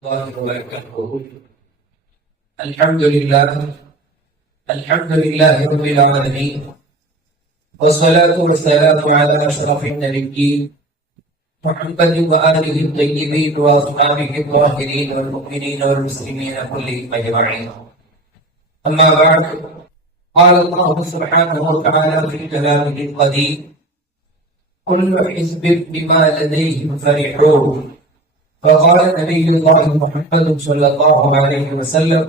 الله وبركاته الحمد لله الحمد لله رب العالمين والصلاة والسلام على أشرف النبيين محمد وآله الطيبين وأصحابه الطاهرين والمؤمنين والمسلمين كلهم أجمعين. أما بعد قال الله سبحانه وتعالى في كلامه القديم كل حزب بما لديهم فرحون. فقال نبي الله محمد صلى الله عليه وسلم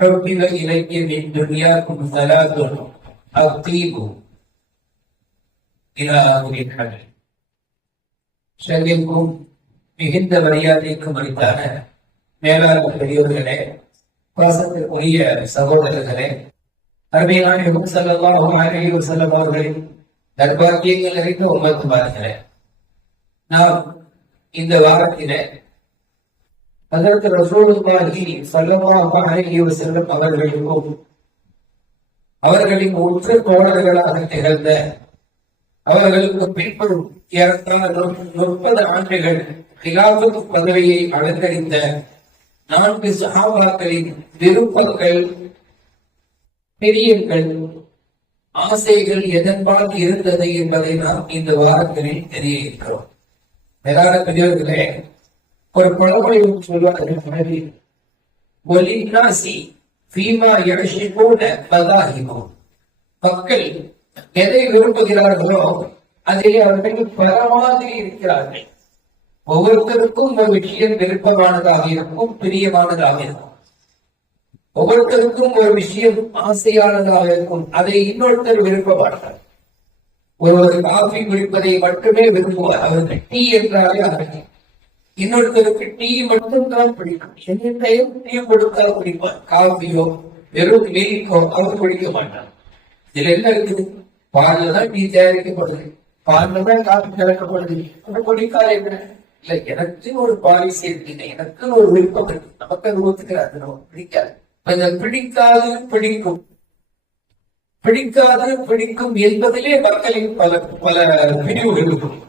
حبب إلي من دنياكم ثلاث الطيب إلى آخر الحديث ஷங்கிற்கும் மிகுந்த மரியாதைக்கும் அளித்தான மேலான பெரியோர்களே பாசத்திற்குரிய சகோதரர்களே அருமையான சல்லாஹு அலைஹி வஸல்லம் அவர்களின் நற்பாக்கியங்கள் நிறைந்த உமத்துமார்களே நாம் இந்த வாரத்திலே அதற்கு ரசூலுல்லாஹி ஸல்லல்லாஹு அலைஹி வஸல்லம் அவர்களுக்கும் அவர்களின் உற்ற தோழர்களாக திகழ்ந்த அவர்களுக்கு பின்பு ஏறத்தாழ முப்பது ஆண்டுகள் ஹிலாபத் பதவியை அலங்கரித்த நான்கு சஹாபாக்களின் விருப்பங்கள் பிரியங்கள் ஆசைகள் எதன்பால் இருந்தது என்பதை நாம் இந்த வாரத்தில் தெரிய இருக்கிறோம் மேலான பெரியவர்களே ஒரு பழமொழி சொல்வார்கள் மனைவி ஒலிநாசி ஃபீமா யஷிபூன பதாஹிமோ மக்கள் எதை விரும்புகிறார்களோ அதை அவர்கள் பரமாதி இருக்கிறார்கள் ஒவ்வொருத்தருக்கும் ஒரு விஷயம் விருப்பமானதாக இருக்கும் பிரியமானதாக இருக்கும் ஒவ்வொருத்தருக்கும் ஒரு விஷயம் ஆசையானதாக இருக்கும் அதை இன்னொருத்தர் விருப்பமாட்டார் ஒருவர் காஃபி குடிப்பதை மட்டுமே விரும்புவார். அவருக்கு டீ என்றாலே அவர்கள் இன்னொருத்தருக்கு டீ மட்டும் தான் பிடிக்கும். என்னையும் டீ கொடுத்தால் குடிப்பார். காஃபியோ வெறும் மில்கோ அவர் குடிக்க மாட்டார். இதுல என்ன இருக்குது? பால்ல தான் டீ தயாரிக்கப்படுது. பால்ல தான் காஃபி கலக்கப்படுது. அவர் குடிக்காத என்ன? இல்ல எனக்கு ஒரு பாலிசி இருக்கு எனக்கு ஒரு விருப்பம் இருக்கு. நமக்கு அது ஒத்துக்கிறாரு நமக்கு பிடிக்காது. பிடிக்காது பிடிக்கும். பிடிக்காது பிடிக்கும் என்பதிலே மக்களின் பல பல பிரிவுகள் இருக்கும்.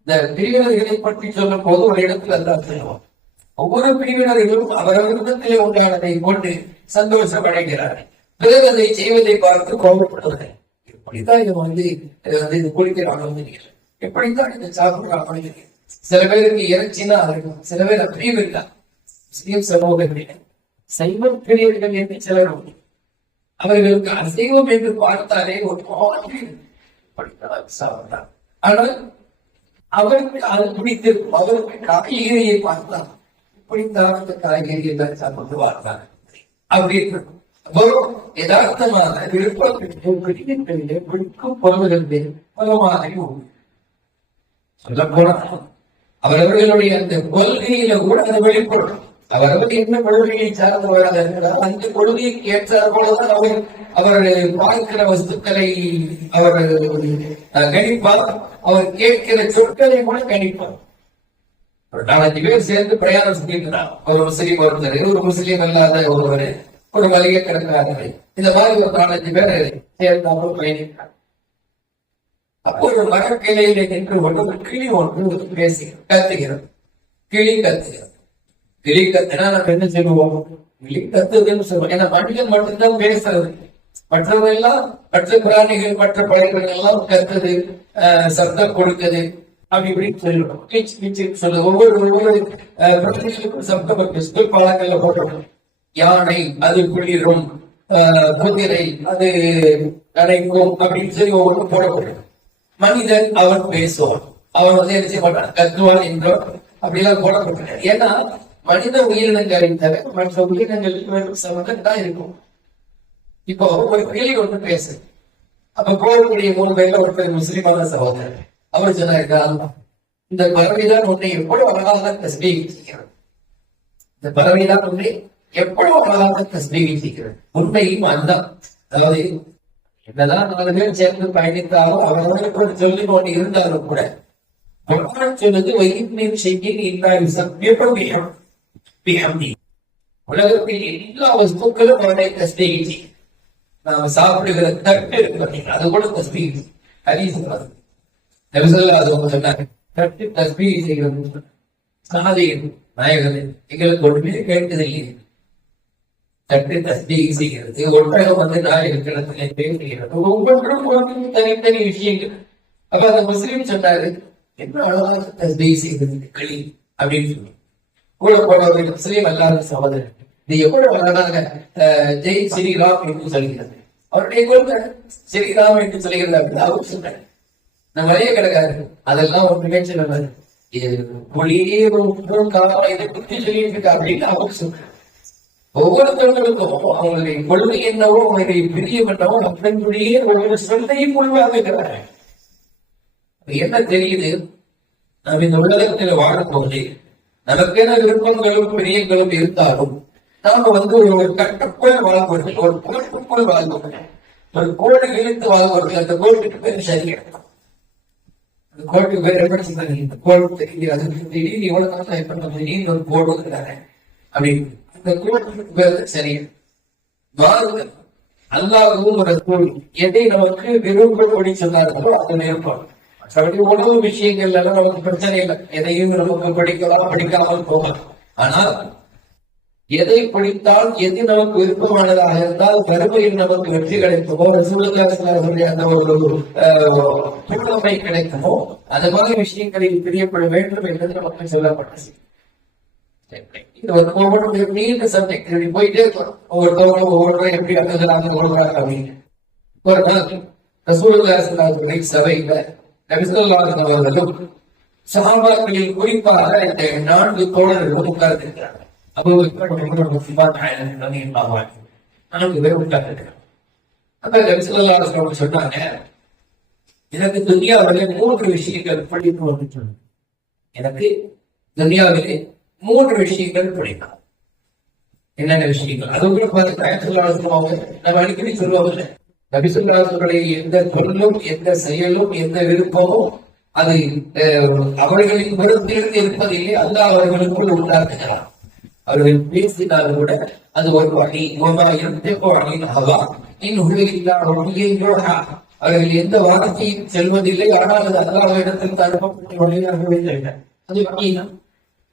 இந்த பிரிவினர்களை பற்றி சொல்லும் போது ஒரு இடத்துல எல்லாம் சொல்லுவோம். ஒவ்வொரு பிரிவினர்களும் அவரவர்களிடத்திலே உண்டானதை கொண்டு சந்தோஷம் அடைகிறார்கள் பிறகு அதை செய்வதை பார்த்து கோபப்படுவதை இப்படித்தான் இது வந்து வந்து இது குளிக்கிறாங்க எப்படிதான் இதை சாப்பிடுறாங்க சில பேருக்கு இறைச்சினா இருக்கும் சில பேர் பிரிவு இல்ல முஸ்லீம் சமூகங்களில். சைவ பிரியர்கள் என்று சிலர் அவர்களுக்கு அசைவம் என்று பார்த்தாலே ஒரு சாப்பிட்டார் ஆனால் அவருக்கு அது பிடித்திருக்கும். அவருக்கு காய்கறியை பார்த்தால் பிடித்தால் அந்த காய்கறியை தான் சாப்பிட்டு பார்த்தார் அப்படி இருக்கும். யதார்த்தமான யதார்த்தமாக விருப்பம் பிடிக்கின்ற பிடிக்கும் பொருள்களிலே பலமாக உண்டு சொல்ல போனா அவரவர்களுடைய அந்த கொள்கையில கூட அது வெளிப்படும். அவரவர் என்ன கொள்கையை சார்ந்தவராக இருக்கிறார் அந்த கொள்கைக்கு ஏற்றார் போலதான் அவர் அவர்கள் பார்க்கிற வஸ்துக்களை அவர் கணிப்பார். அவர் கேட்கிற சொற்களை கூட கணிப்பார். ஒரு நாலஞ்சு பேர் சேர்ந்து பிரயாணம் செஞ்சிருக்கிறார். ஒரு முஸ்லீம் ஒருத்தர் ஒரு முஸ்லீம் அல்லாத ஒருவர் ஒரு வலிய கிடக்கிறார்கள் இந்த மாதிரி ஒரு நாலஞ்சு பேர் சேர்ந்தாலும் அவர் பயணிக்கிறார். அப்போ ஒரு மரக்கிளையில நின்று கொண்டு ஒரு கிளி ஒன்று பேசி கத்துகிறது. கிளி கத்துகிறது. கிளி நம்ம என்ன செய்வோம் கிளி சொல்லுவோம் ஏன்னா மனிதன் மட்டும்தான் பேசுறது மற்றவங்க எல்லாம் மற்ற பிராணிகள் மற்ற பயிர்கள் எல்லாம் கத்துது ஆஹ், சத்தம் கொடுக்குது அப்படி இப்படின்னு சொல்லுவோம் கிச் கிச் சொல்லுது ஒவ்வொரு ஒவ்வொரு பிரச்சனைகளுக்கும் சப்தம் இருக்கு ஸ்கூல் பாலங்கள்ல யானை அது குளிரும் ஆஹ், குதிரை அது அணைக்கும் அப்படின்னு சொல்லி ஒவ்வொரு போடப்படும் மனிதன் அவன் பேசுவான் அவன் வந்து என்ன செய்ய மாட்டான் கத்துவான் என்றோ அப்படிலாம் போடப்பட்டன ஏன்னா மனித உயிரினங்களை தவிர மற்ற உயிரினங்களுக்கு வெறும் சம்மந்தம் தான் இருக்கும். இப்போ ஒரு கிளி ஒன்று பேசுது அப்ப போகக்கூடிய மூணு பேர்ல ஒருத்தர் முஸ்லிமான சகோதரர். அவர் சொன்னாரு இந்த பறவைதான் உன்னை எவ்வளவு அழகாக தஸ்பீகிக்கிறது இந்த பறவைதான் உன்னை எவ்வளவு அழகாக தஸ்பீகிக்கிறது உண்மையும் அதுதான் அதாவது என்னதான் நாலு பேர் சேர்ந்து பயணித்தாலும் அவர்களுக்கு சொல்லி கொண்டு இருந்தாலும் கூட குர்ஆன் சொல்லுது வயிற்றின் செய்தியில் இல்லாத சத்தியம் உலகத்தில் எல்லா வஸ்துக்களும் அவனை தஸ்தீகிச்சு நாம சாப்பிடுகிற தட்டு இருக்கு பார்த்தீங்களா அது கூட தஸ்தீகிச்சு ஹதீஸ் அது அவங்க சொன்னாங்க தட்டு தஸ்பீ செய்கிறது சாதியின் நாயகமே எங்களுக்கு ஒன்றுமே கேட்கதில்லை தட்டு தஸ்பீ செய்கிறது ஒட்டகம் வந்து நாயகத்திலே பேசுகிறது. ஒவ்வொன்றும் ஒரு தனித்தனி விஷயங்கள். அப்ப அந்த முஸ்லீம் சொன்னாரு என்ன அழகாக தஸ்பீ செய்கிறது களி? அப்படின்னு சொல்லி. கூட போனவர்கள் முஸ்லீம் அல்லாத சகோதரர். இது எவ்வளவு அழகாக ஜெய் ஸ்ரீராம் என்று சொல்கிறது அவருடைய கொள்கை ஸ்ரீராம் என்று சொல்கிறது அப்படின்னு அவர் சொன்னார் நம்ம வரைய கிடக்காரு. அதெல்லாம் ஒரு நிகழ்ச்சியில் இது மொழியே ஒரு இதை சொல்லிட்டு இருக்கு அப்படின்னு அவர் சொன்னார் ஒவ்வொருத்தவங்களுக்கும் அவங்களுடைய கொள்கை என்னவோ அவங்களுடைய பிரியம் என்னவோ அப்படியே ஒவ்வொரு சொல்லையும் முழுவாக என்ன தெரியுது? நாம் இந்த உலகத்தில் வாழும்போது நமக்கென விருப்பங்களும் பிரியங்களும் இருந்தாலும் நாம வந்து ஒரு கட்டுக்குள் வாழ்வர்கள் ஒரு கோட்டுக்குள் வாழ்வர்கள் ஒரு கோடு இழுத்து வாழ்வர்கள் அந்த கோட்டுக்கு பேர் சரியா அந்த கோட்டுக்கு பேர் எப்படி சொன்னாங்க இந்த கோடு தெரியாது அது திடீர்னு இவ்வளவு நாள் நம்ம திடீர்னு ஒரு கோடு வந்துட்டாங்க அப்படின்னு அந்த கோட்டுக்கு பேர் சரியா மாறுதல் அல்லாஹ்வும் ஒரு கோடு எதை நமக்கு விருப்பப்படி சொன்னார்களோ அதை நிற்போம் அப்படி உணவு விஷயங்கள் எல்லாம் நமக்கு பிரச்சனை இல்லை. எதையும் நமக்கு படிக்கலாம் படிக்காமல் போகலாம். ஆனால் எதை படித்தால் எது நமக்கு விருப்பமானதாக இருந்தால் வறுமையில் நமக்கு வெற்றி கிடைக்குமோ ரசூலுல்லாஹி அந்த ஒரு ஆஹ், கிடைக்குமோ அது மாதிரி விஷயங்களில் பிரியப்பட வேண்டும் என்பது நமக்கு சொல்லப்பட்டது. இது ஒரு ஒவ்வொரு நீண்ட சப்ஜெக்ட் இப்படி போயிட்டே இருக்கும் ஒவ்வொருத்தவங்களும் ஒவ்வொருத்தரும் எப்படி அணுகிறாங்க கொள்றாங்க அப்படின்னு ஒரு நாள் சபையில அவர்களும் சகாபாக்களில் குறிப்பாக இந்த நான்கு தோழர்களும் உட்கார்ந்திருக்கிறாங்க நான்கு பேர் உட்கார்ந்திருக்கிறார் அப்ப நபிசுல்லாஹு சொன்னாங்க எனக்கு துன்யாவிலே மூன்று விஷயங்கள் படிப்பு வந்து சொன்னாங்க. எனக்கு துன்யாவிலே மூன்று விஷயங்கள் பிடிக்கும். என்னென்ன விஷயங்கள்? அது கூட பார்த்து நம்ம அடிக்கடி சொல்லுவாங்க நபிசுல்லாசுகளை எந்த சொல்லும் எந்த செயலும் எந்த விருப்பமும் அது அஹ், அவர்களின் விருந்திலிருந்து இருப்பதில்லை அல்ல அவர்களுக்குள் உண்டாக்குகிறார். அவர்கள் பேசினால் கூட அது ஒரு வழி. ஹவா. இன் உலகில்லாத அவர்கள் எந்த வார்த்தையும் செல்வதில்லை ஆனால் அது அல்லாவிடத்தில் தடுக்கப்பட்ட வழியாக இல்லை அது வழியினம்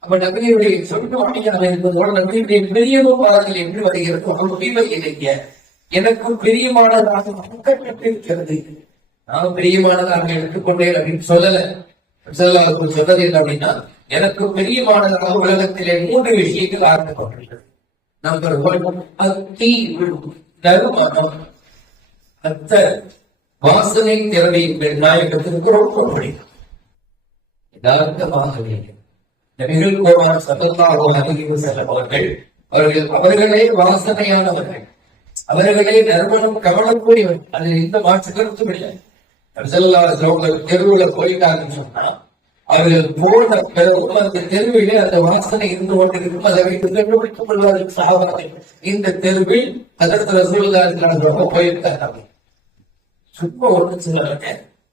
அப்ப நபியுடைய சொட்டு வழியாக என்பதோடு நபியுடைய பெரியவும் பாடல் என்று வருகிறது. ஒரு உரிமை இலக்கிய எனக்கும் பிரியமானதாக இருக்கிறது நான் பிரியமானதாக எடுத்துக்கொண்டேன் அப்படின்னு சொல்லல. செல்லாவுக்கு சொன்னது என்ன அப்படின்னா எனக்கு பிரியமானதாக உலகத்திலே மூன்று விஷயங்கள் ஆரம்பிக்கப்பட்டுள்ளது நம்பர் ஒன் அத்தி நறுமணம் அத்த வாசனை திறமை நாயகத்திற்கு ரொம்ப பிடிக்கும் யதார்த்தமாக நபிகள் கோமான் சத்தல்லாஹோ அதிகம் செல்லவர்கள் அவர்கள் அவர்கள் அவர்களே வாசனையானவர்கள். அவர்களே நறுமணம் கூடியவர் அது எந்த மாற்று கருத்தும் இல்லை. செல்லா போயிட்டாங்கன்னு சொன்னா அவர்கள் போன பிறகு அந்த தெருவிலே அந்த வாசனை இருந்து கொண்டிருக்கும். அதை வைத்து கண்டுபிடித்துக் கொள்வார்கள் சாவார்கள் இந்த தெருவில் அதற்கு ரசூலுல்லாஹி போயிருக்காங்க சும்மா ஒன்று சொல்லுவாங்க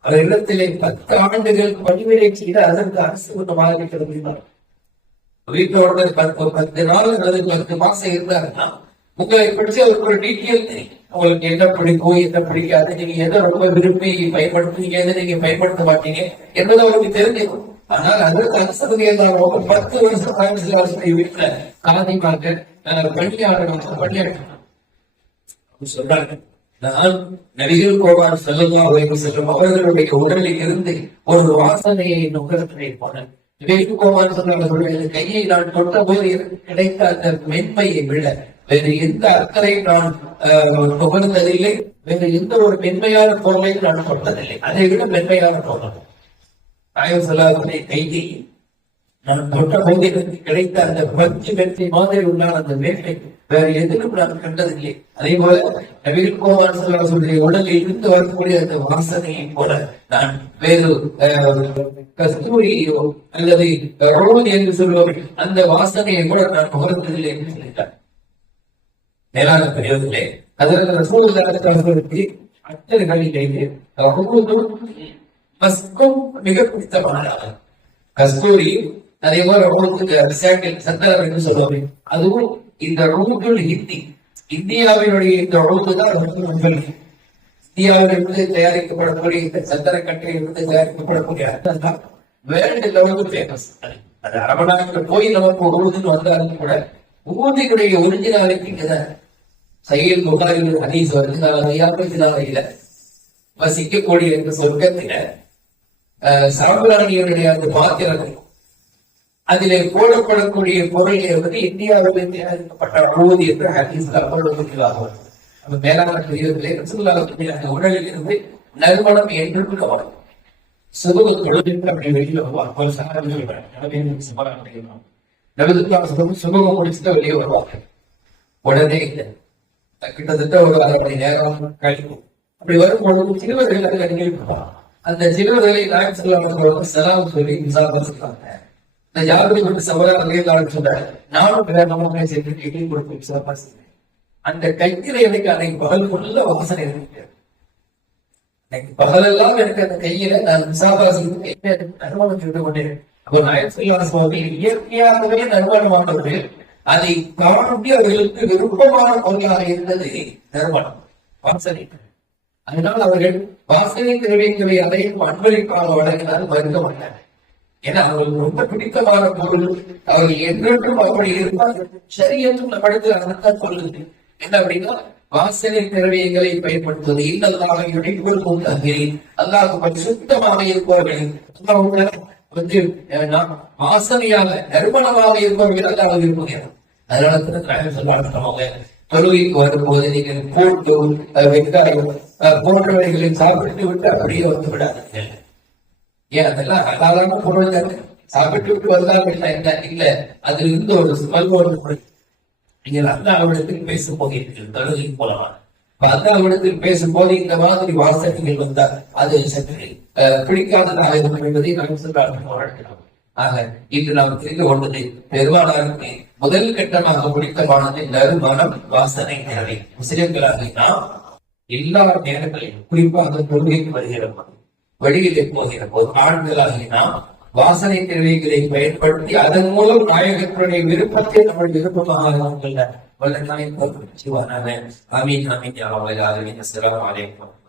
அவர் இடத்திலே பத்து ஆண்டுகள் பணிவிடை செய்து அதற்கு அரசு கொண்டு வாழ்க்கை முடியுமா வீட்டோட பத்து பத்து நாள் அல்லது பத்து மாசம் இருந்தாருன்னா உங்களை பற்றி அதுக்கு ஒரு டீட்டெயில் தெரியும் உங்களுக்கு என்ன பிடிக்கும் என்ன பிடிக்காது நீங்க எதை ரொம்ப விரும்பி பயன்படுத்துவீங்க எதை நீங்க பயன்படுத்த மாட்டீங்க என்பதை அவருக்கு தெரிஞ்சுக்கும் ஆனால் அதற்கு அரசு பத்து வருஷம் பதினஞ்சு வருஷம் வீட்டுல காதிமாக பணியாளர் பணியாளர் சொல்றாங்க நான் நடிகர் கோபால் செல்லல்லா அலைஹி செல்லும் அவர்களுடைய உடலில் இருந்து ஒரு வாசனையை நுகர்த்தினை போனேன். நபிகள் கோபால் சொல்லுடைய கையை நான் தொட்ட போது கிடைத்த அந்த மென்மையை விட வேறு எந்த அக்கறையும் நான் ஆஹ், வேறு எந்த ஒரு மென்மையான பொருளையும் நான் கொண்டதில்லை அதை விட மென்மையான பொருள். நாயகம் சொல்லாத கைதி நான் தொட்ட போது கிடைத்த அந்த பஞ்சு வெற்றி மாதிரி உண்டான அந்த வேட்டை வேற எதிலும் நான் கண்டதில்லை. அதே போல நவீன் குமார் சொல்லுடைய உடலில் இருந்து வரக்கூடிய அந்த வாசனையை போல நான் வேறு கஸ்தூரியோ அல்லது ரோமன் என்று சொல்பவர்கள் அந்த வாசனையை கூட நான் நுகர்ந்ததில்லை என்று சொல்லிட்டார். மேலான பெரியவர்களே அதற்கு ரசூலுல்லாஹி அட்டர்களிலே ரஹூதும் மஸ்கும் மிக பிடித்தமானவர் கஸ்தூரி அதே போல ரூத்துக்கு சாண்டில் என்று சொல்லுவாங்க. அதுவும் இந்த ரூத்துல் ஹிந்தி இந்தியாவினுடைய இந்த ரூத்து தான் ரூத்துல் இந்தியாவிலிருந்து தயாரிக்கப்படக்கூடிய இந்த சந்தன கட்டையிலிருந்து தயாரிக்கப்படக்கூடிய அர்த்தம் தான் வேர்ல்டு லெவலுக்கு ஃபேமஸ் அது அரபநாட்டில் போய் நமக்கு ஊதுன்னு வந்தாலும் கூட ஊதியுடைய ஒரிஜினாலிட்டி இங்கதான் சையல் புகாரில் ஹதீஸ் வந்து நான் ஐயாபத்தினாலையில வசிக்கக்கூடிய இந்த சொர்க்கத்தில சாம்பிராணியனுடைய அந்த பாத்திரங்கள் அதிலே போடப்படக்கூடிய பொருளை வந்து இந்தியாவில் தயாரிக்கப்பட்ட ஊதி என்று ஹதீஸ் போடுவதற்காகும் அந்த மேலான பிரிவுகளே ரசூலுல்லாஹி அந்த உடலில் இருந்து நறுமணம் என்று கவனம் சுபகு தொழுதிட்டு அப்படி வெளியில வருவாங்க ஒரு சாதாரண நபிதுல்லாஹ் சுபகம் முடிச்சுட்டு வெளியே வருவாங்க உடனே இல்லை கிட்டத்தட்ட ஒரு அரை மணி நேரம் கழிக்கும். அப்படி வரும்பொழுது சிறுவர்கள் அதுல நிகழ்ப்பாங்க அந்த சிறுவர்களை நாயம் செல்லாமல் செலாம் சொல்லி விசாரணை சொல்றாங்க இந்த கொண்டு சவரா சவராக சொல்ற நானும் வேகமாக சென்று இட்லி கொடுத்து விசாரிப்பேன் அந்த கையில எனக்கு அன்னைக்கு பகல் ஃபுல்ல வாசனை இருக்கு எனக்கு பகலெல்லாம் எனக்கு அந்த கையில நான் விசாபாசம் நறுமணம் செய்து கொண்டேன் அப்போ நாயம் சொல்லாமல் இயற்கையாகவே நறுமணமானவர்கள் அதை காணி அவர்களுக்கு விருப்பமான பொருளாக இருந்தது நிறுவனம் வாசனை அதனால் அவர்கள் வாசனை திரவியங்களை அதையும் அன்பளிப்பாக வழங்கினால் மறுக்க மாட்டாங்க ஏன்னா அவர்களுக்கு ரொம்ப பிடித்தமான பொருள் அவர்கள் என்றென்றும் அப்படி இருந்தால் சரி என்றும் நம்மிடத்தில் அதைத்தான் சொல்லுது. என்ன அப்படின்னா வாசனை திரவியங்களை பயன்படுத்துவது இன்னல்லாக இடைவெளிக்கும் தங்கிரி அல்லாஹ் சுத்தமாக இருப்பவர்கள் வந்து அஹ், நாம் வாசனையாக நறுமணமாக இருப்பவர்கள் அல்லாஹ் விரும்புகிறார் அதனால தான் சொல்லுவாங்க தொழுகைக்கு வரும்போது நீங்கள் பூட்டு வெங்காயம் போன்றவைகளை சாப்பிட்டு விட்டு அப்படியே வந்து விடாதீர்கள். ஏன் அதெல்லாம் அலாதான பொருள் தானே? சாப்பிட்டு விட்டு வந்தால் என்ன இல்ல. அதுல இருந்து ஒரு ஸ்மெல் ஒரு நீங்கள் அந்த அல்லாவிடத்தில் பேச போகிறீர்கள். தொழுகை போலமா அல்லாவிடத்தில் பேசும்போது இந்த மாதிரி வாசகங்கள் வந்தால் அது சற்று பிடிக்காததாக இருக்கும் என்பதை நாம் சொல்ல ஆக இன்று நாம் தெரிந்து கொண்டது பெருமானாருக்கு முதல் கட்டமாக பிடித்தமானது நறுமணம் வாசனை நிறவை முஸ்லிம்களாக நாம் எல்லா நேரங்களிலும் குறிப்பாக தொழுகைக்கு வருகிற போது வெளியிலே போகிற போது ஆண்களாகி நாம் வாசனை திரவியங்களை பயன்படுத்தி அதன் மூலம் நாயகத்தினுடைய விருப்பத்தை நம்ம விருப்பமாக நாங்கள் வல்ல அமீன் அமீன் யா ரப்பல்